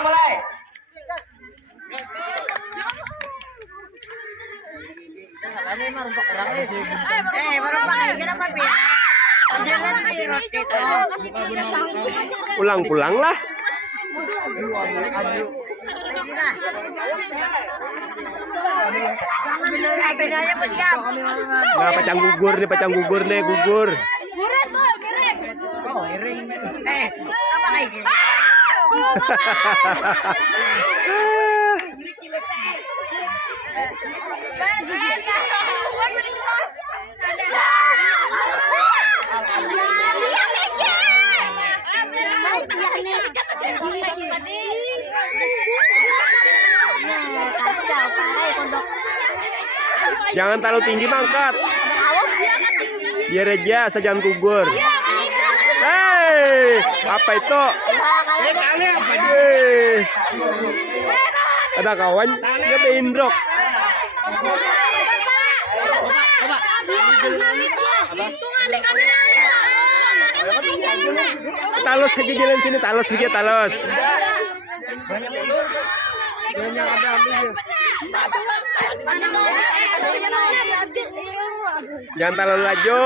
mulai. Pulang lah. Nah, pacang gugur nih, gugur. Jangan terlalu tinggi, mangkat. Biar aja, jangan gugur. Hei, apa itu? Ada kawan, dia beindrok. Talos aja jalan sini, talos aja talos. Jangan terlalu laju.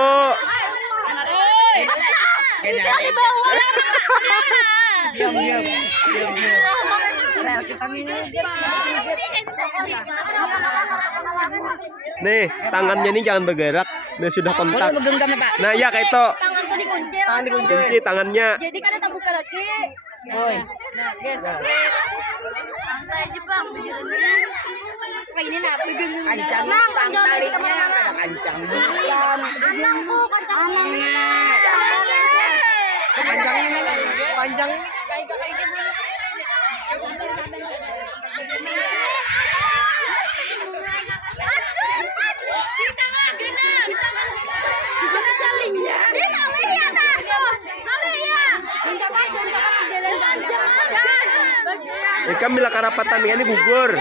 Nih, tangannya ini jangan bergerak. Dia sudah kontak. Nah, ya kayak itu. Tangan Kunci tangannya. Jadi kan kita buka lagi. Nah, guys. Santai aja bang, bujurnya. Ini nabi gini. Kancang talinya, kancang bukan. Anakku kancang ini. Kancang ini, panjang kayak gini. Ikan bila karapatan ini gugur.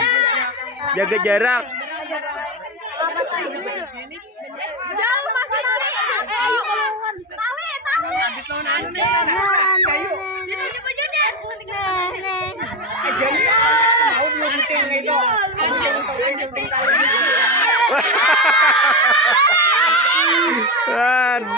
Jaga jarak. Jauh masih ayo keluar. Ada.